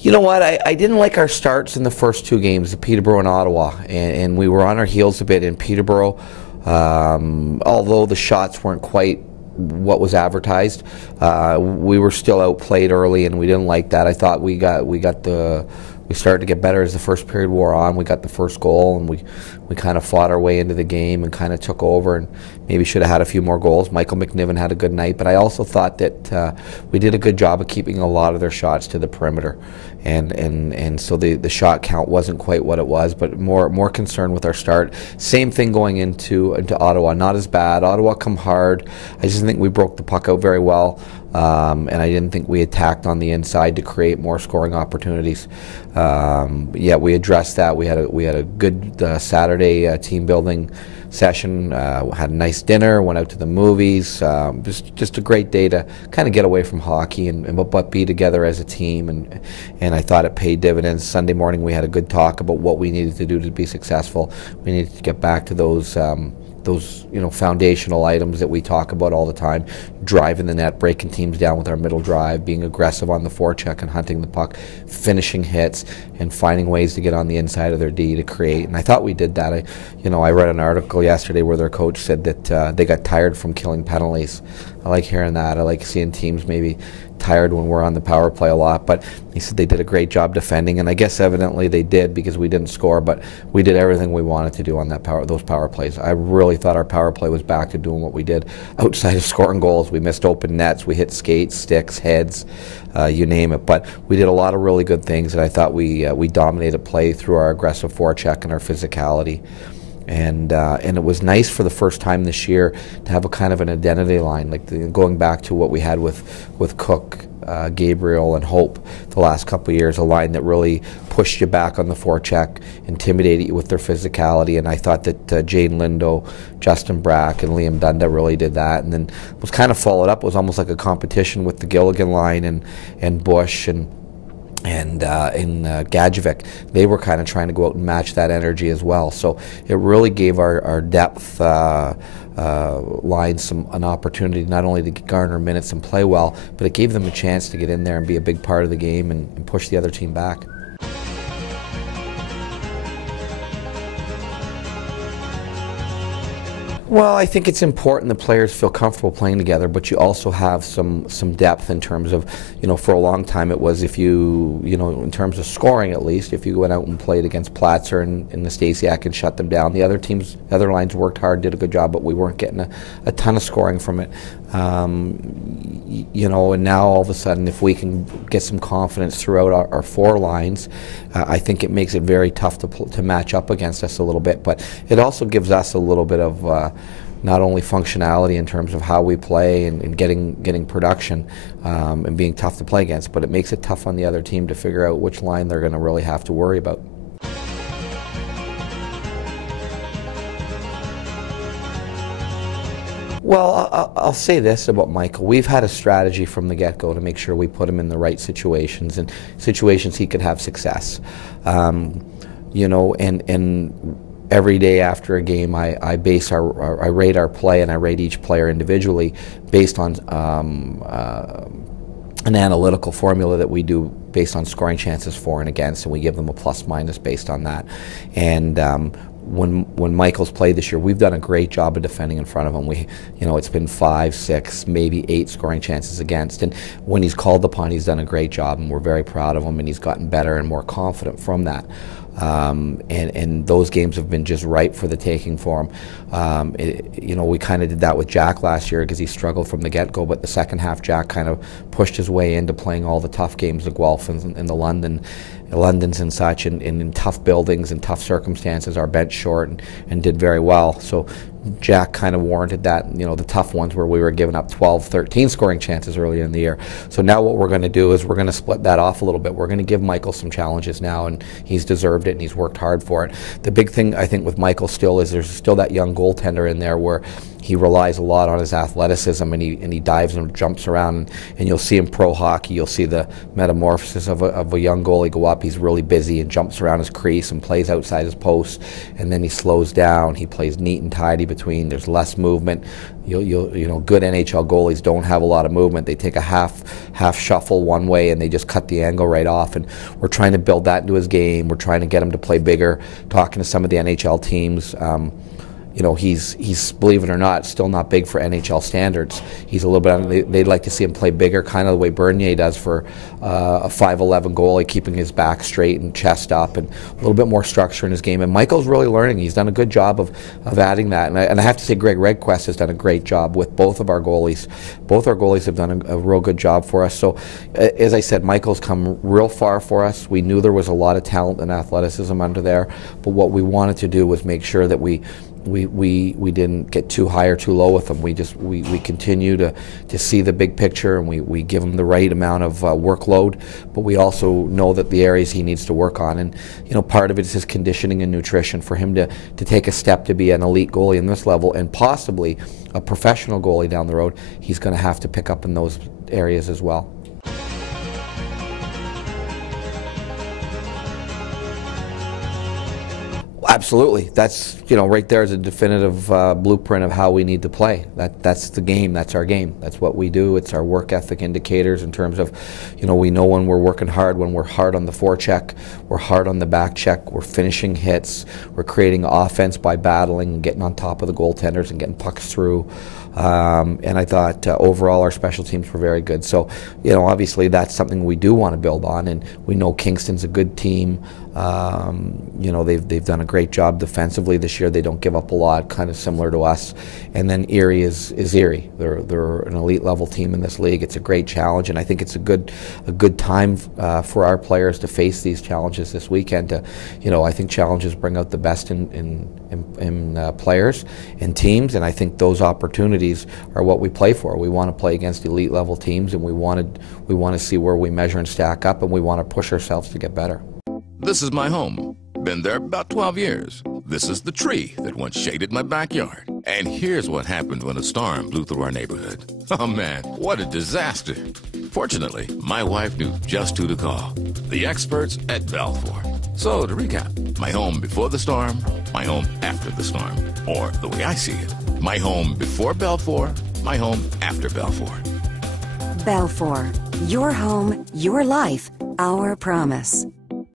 You know what? I didn't like our starts in the first two games, the Peterborough and Ottawa, and we were on our heels a bit in Peterborough. Although the shots weren't quite what was advertised, we were still outplayed early, and we didn't like that. I thought we started to get better as the first period wore on. We got the first goal, and we kind of fought our way into the game and kind of took over, and maybe should have had a few more goals. Michael McNiven had a good night, but I also thought that we did a good job of keeping a lot of their shots to the perimeter, and so the shot count wasn't quite what it was, but more concerned with our start. Same thing going into Ottawa. Not as bad. Ottawa come hard. I just think we broke the puck out very well. And I didn't think we attacked on the inside to create more scoring opportunities. Yeah, we addressed that. We had a good Saturday team building session. Had a nice dinner. Went out to the movies. Just a great day to kind of get away from hockey but be together as a team. And I thought it paid dividends. Sunday morning we had a good talk about what we needed to do to be successful. We needed to get back to those foundational items that we talk about all the time: driving the net, breaking teams down with our middle drive, being aggressive on the forecheck and hunting the puck, finishing hits, and finding ways to get on the inside of their D to create. And I thought we did that. I read an article yesterday where their coach said that they got tired from killing penalties. I like hearing that. I like seeing teams maybe tired when we're on the power play a lot, but he said they did a great job defending, and I guess evidently they did, because we didn't score, but we did everything we wanted to do on those power plays. I really thought our power play was back to doing what we did outside of scoring goals. We missed open nets, we hit skates, sticks, heads, you name it, but we did a lot of really good things, and I thought we dominated play through our aggressive forecheck and our physicality. And it was nice for the first time this year to have a kind of an identity line, like going back to what we had with Cook, Gabriel, and Hope the last couple of years, a line that really pushed you back on the forecheck, intimidated you with their physicality, and I thought that Jane Lindo, Justin Brack, and Liam Dunda really did that, and then it was kind of followed up. It was almost like a competition with the Gilligan line and Bush and Gadjevic. They were kind of trying to go out and match that energy as well. So it really gave our depth lines an opportunity not only to garner minutes and play well, but it gave them a chance to get in there and be a big part of the game and push the other team back. Well, I think it's important the players feel comfortable playing together, but you also have some depth in terms of, for a long time it was, if you in terms of scoring at least, if you went out and played against Platzer and the Stasiak and shut them down, the other lines worked hard, did a good job, but we weren't getting a ton of scoring from it. And now all of a sudden, if we can get some confidence throughout our four lines, I think it makes it very tough to match up against us a little bit. But it also gives us a little bit of not only functionality in terms of how we play and getting production and being tough to play against, but it makes it tough on the other team to figure out which line they're going to really have to worry about. Well, I'll say this about Michael. We've had a strategy from the get-go to make sure we put him in the right situations and situations he could have success. And every day after a game, I rate our play, and I rate each player individually based on an analytical formula that we do based on scoring chances for and against, and we give them a plus-minus based on that. And when Michael's played this year, we've done a great job of defending in front of him. It's been 5, 6, maybe 8 scoring chances against, and when he's called upon, he's done a great job, and we're very proud of him, and he's gotten better and more confident from that. And those games have been just ripe for the taking for him. We kind of did that with Jack last year because he struggled from the get-go, but the second half Jack kind of pushed his way into playing all the tough games, the Guelph and the Londons and such, and in tough buildings and tough circumstances, our bench short, and did very well. So Jack kind of warranted that, the tough ones where we were giving up 12, 13 scoring chances earlier in the year. So now what we're going to do is we're going to split that off a little bit. We're going to give Michael some challenges now, and he's deserved it, and he's worked hard for it. The big thing, I think, with Michael still is there's still that young goaltender in there where he relies a lot on his athleticism, and he dives and jumps around, and you'll see in pro hockey, you'll see the metamorphosis of a young goalie go up up, he's really busy and jumps around his crease and plays outside his post, and then he slows down. He plays neat and tidy between. There's less movement. You know, good NHL goalies don't have a lot of movement. They take a half shuffle one way and they just cut the angle right off. And we're trying to build that into his game. We're trying to get him to play bigger. Talking to some of the NHL teams. You know, he's believe it or not, still not big for NHL standards. He's a little bit. They'd like to see him play bigger, kind of the way Bernier does for a 5'11" goalie, keeping his back straight and chest up, and a little bit more structure in his game. And Michael's really learning. He's done a good job of adding that. And I have to say, Greg Redquest has done a great job with both of our goalies. Both our goalies have done a real good job for us. So, as I said, Michael's come real far for us. We knew there was a lot of talent and athleticism under there, but what we wanted to do was make sure that we didn't get too high or too low with them. We continue to see the big picture, and we give him the right amount of workload, but we also know that the areas he needs to work on, and you know, part of it is his conditioning and nutrition. For him to take a step to be an elite goalie in this level and possibly a professional goalie down the road, he's going to have to pick up in those areas as well. Absolutely. That's, you know, right there is a definitive blueprint of how we need to play. That's the game. That's our game. That's what we do. It's our work ethic indicators in terms of, you know, we know when we're working hard, when we're hard on the forecheck, we're hard on the back check, we're finishing hits, we're creating offense by battling and getting on top of the goaltenders and getting pucks through. And I thought overall our special teams were very good. So, you know, obviously that's something we do want to build on, and we know Kingston's a good team. You know, they've done a great job defensively this year. They don't give up a lot, kind of similar to us. And then Erie is Erie. They're an elite level team in this league. It's a great challenge, and I think it's a good time for our players to face these challenges this weekend. To, you know, I think challenges bring out the best in players and teams, and I think those opportunities are what we play for. We want to play against elite level teams, and we want to see where we measure and stack up, and we want to push ourselves to get better. This is my home. Been there about 12 years. This is the tree that once shaded my backyard. And here's what happened when a storm blew through our neighborhood. Oh man, what a disaster. Fortunately, my wife knew just who to call. The experts at Balfour. So to recap, my home before the storm, my home after the storm. Or the way I see it, my home before Balfour, my home after Balfour. Balfour, your home, your life, our promise.